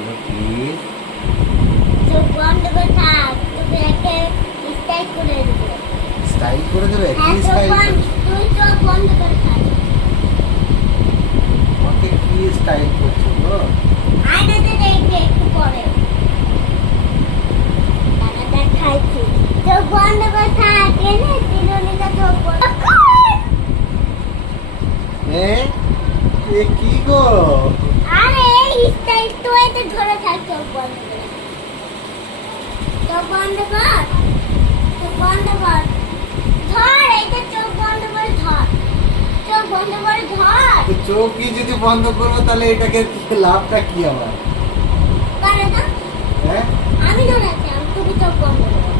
বলো প্লিজ। চোখ বন্ধ করে থাক, তোকে একটা স্টাইল করে দেবো। স্টাইল করে দেবে? হ্যাঁ, কি চোখ স্টাইল? বন্ধ, তুই চোখ বন্ধ করে থাক। ওকে কি স্টাইল করছো গো? আয়নাতে দেখবে একটু পরে। দাদা দেখাইছি, চোখ বন্ধ করে থাক। এনে চিরুনিটা চোখ বন্ধ কর। এ কি গো? আরে এই স্টাইল তো এটা ধরে থাক, চোখ বন্ধ করে। চোখ বন্ধ কর, চোখ বন্ধ কর। ধর, এটা চোখ বন্ধ করে ধর। চোখ বন্ধ করে ধর। তো চোখই যদি বন্ধ করবো তাহলে এটাকে লাভটা কি আমার? পারে না? হ্যাঁ আমি ধরেছি, আমি তুমি চোখ বন্ধ করো।